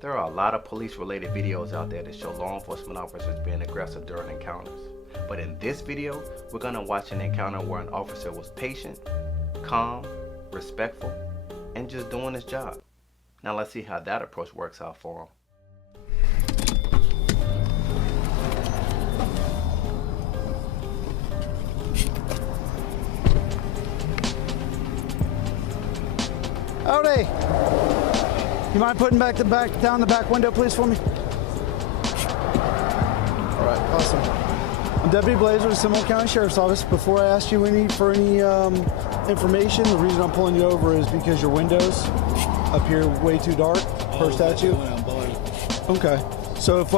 There are a lot of police-related videos out there that show law enforcement officers being aggressive during encounters. But in this video, we're going to watch an encounter where an officer was patient, calm, respectful, and just doing his job. Now let's see how that approach works out for him. Howdy. You mind putting down the back window, please, for me? All right, awesome. I'm Deputy Blazer with the Seminole County Sheriff's Office. Before I ask you for any information, the reason I'm pulling you over is because your windows up here way too dark per statute. Okay. So if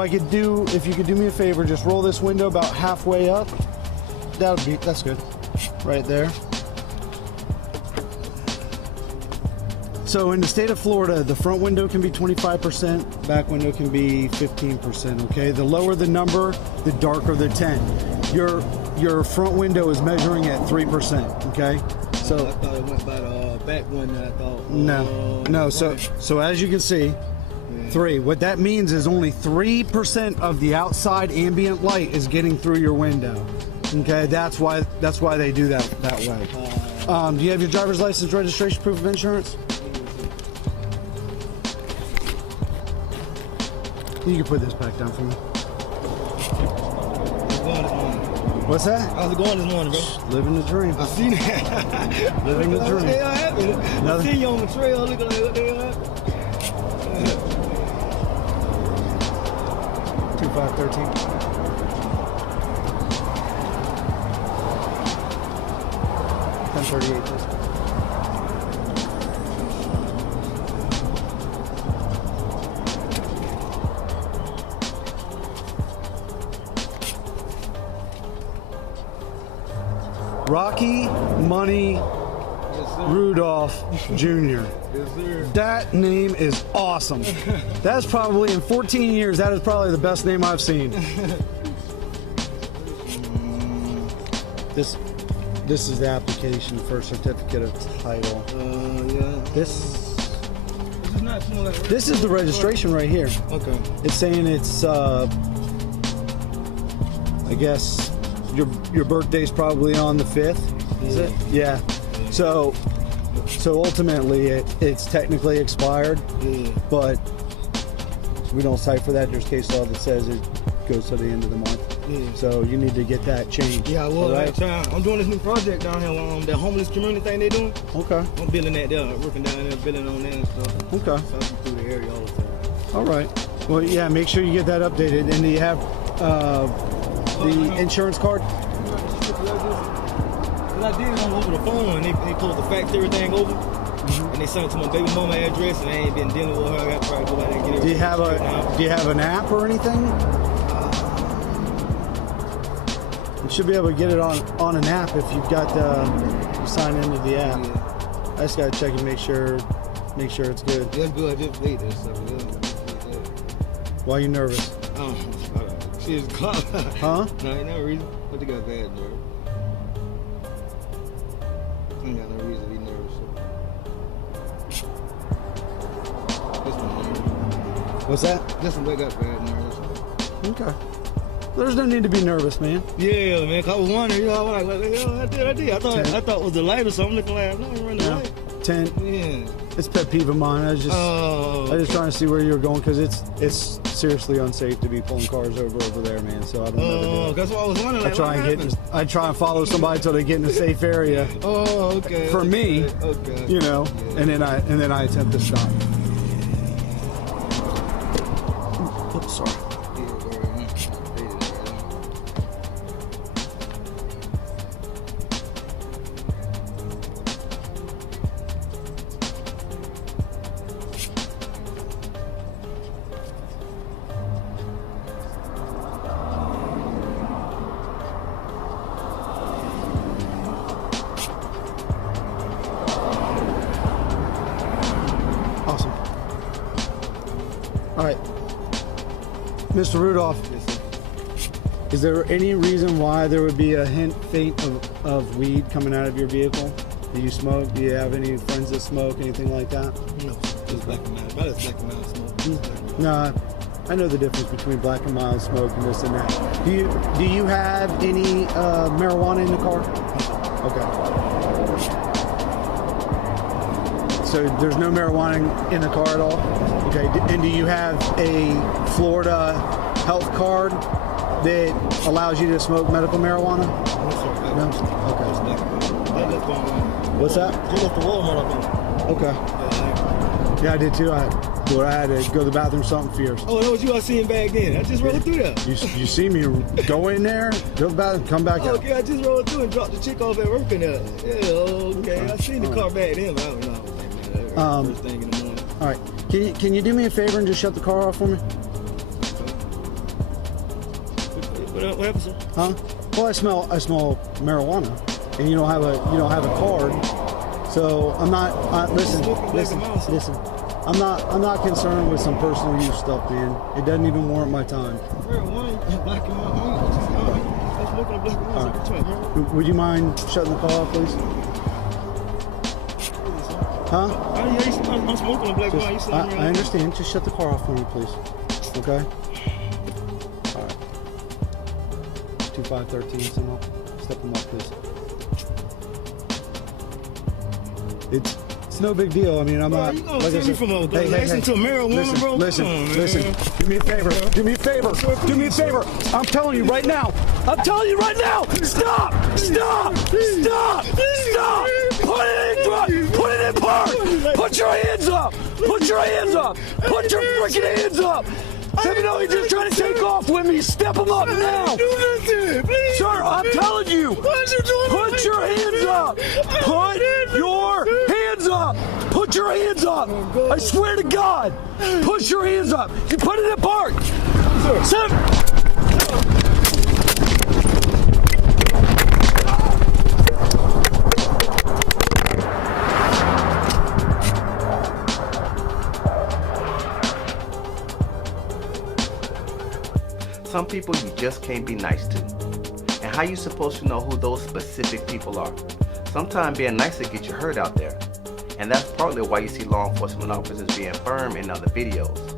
you could do me a favor, just roll this window about halfway up. That's good. Right there. So in the state of Florida, the front window can be 25%, back window can be 15%, okay? The lower the number, the darker the tint. Your front window is measuring at 3%, okay? So I thought it went by the back one that I thought. No. So as you can see, 3. What that means is only 3% of the outside ambient light is getting through your window. Okay, that's why they do that way. Do you have your driver's license, registration, proof of insurance? You can put this back down for me. What's that? How's it going this morning, bro? Living the dream. I seen it. Living the dream. What the hell happened? I seen you on the trail looking like what the hell happened? 2513. $1038, please. Rocky Money Rudolph Jr. Yes, sir. That name is awesome. That's probably, in 14 years, that is probably the best name I've seen. This is the application for a certificate of title. Yeah. This is the registration right here. Okay. It's saying it's, I guess, your birthday's probably on the 5th, is it? Yeah. So ultimately it's technically expired, but we don't cite for that. There's case law that says it goes to the end of the month. So you need to get that changed. Yeah, well, right? I'm doing this new project down here, that homeless community thing they're doing. Okay. I'm building that there, working down there, building on that and stuff. Okay. So I'm through the area all the time. All right. Well, yeah, make sure you get that updated. And do you have the insurance card? I did it over the phone, and they closed the fax everything over, and they sent it to my baby mama address, and I ain't been dealing with her. I got to probably go back and get it. Do you have an app or anything? You should be able to get it on an app if you've got you sign into the app. Yeah. I just gotta check and make sure it's good. Yeah, it's good. I just played this stuff. Why are you nervous? She's caught. Huh? No, ain't no reason. But they got bad nerve. I ain't got no reason to be nervous. So. This one nervous. What's that? This one they got bad nerves. Okay. There's no need to be nervous, man. Yeah, man. I was wondering, I was like, I did. I thought it was the light or something. Looking like, no, I'm running the light. 10. Yeah. It's pet peeve of mine. I was just trying to see where you were going, because it's seriously unsafe to be pulling cars over there, man. So I don't know. Oh, that's what I was wondering. Like, I try and follow somebody until they get in a safe area. Oh, okay. For me, you know, and then I attempt to stop. Oops, sorry. Awesome. All right. Mr. Rudolph, is there any reason why there would be a faint of weed coming out of your vehicle? Do you smoke? Do you have any friends that smoke? Anything like that? No. Just black and mild. Probably it's black and mild smoke. Nah, I know the difference between black and mild smoke and this and that. Do you have any marijuana in the car? Okay. So there's no marijuana in the car at all? Okay. And do you have a Florida health card that allows you to smoke medical marijuana? No? Okay. What's that? Just left the Walmart up on. Okay. Yeah, I did too. I had to go to the bathroom, something fierce. Oh, that was you I seen back then. I just rolled through there. You see me go in there, go to the bathroom, come back out. Okay, I just rolled through and dropped the chick off at work in there. Yeah, okay. I seen the car back then, but I don't know. First thing in the morning. All right. Can you do me a favor and just shut the car off for me? What happened, sir? Huh? Well, I smell marijuana, and you don't have a card, so I'm not. Listen. I'm not concerned with some personal use stuff, man. It doesn't even warrant my time. Black and All right. Would you mind shutting the car off, please? Huh? I'm smoking a black and white. I understand. Just shut the car off for me, please. Okay? All right. 2513, Seminole. Step them up, please. It's no big deal. I mean, I'm not. You gonna send me from a license to marijuana, bro? Listen. Do me a favor. Do me a favor. I'm telling you right now. Stop! Put it in park. Put your hands up. Put your freaking hands up. Seminole, you're just trying to take off with me. Step them up now. Sir, I'm telling you. Put your hands up. Put your hands up. Put your hands up. I swear to God. Put your hands up. You put it in park. Sir. Some people you just can't be nice to. And how you supposed to know who those specific people are? Sometimes being nice will get you hurt out there. And that's partly why you see law enforcement officers being firm in other videos.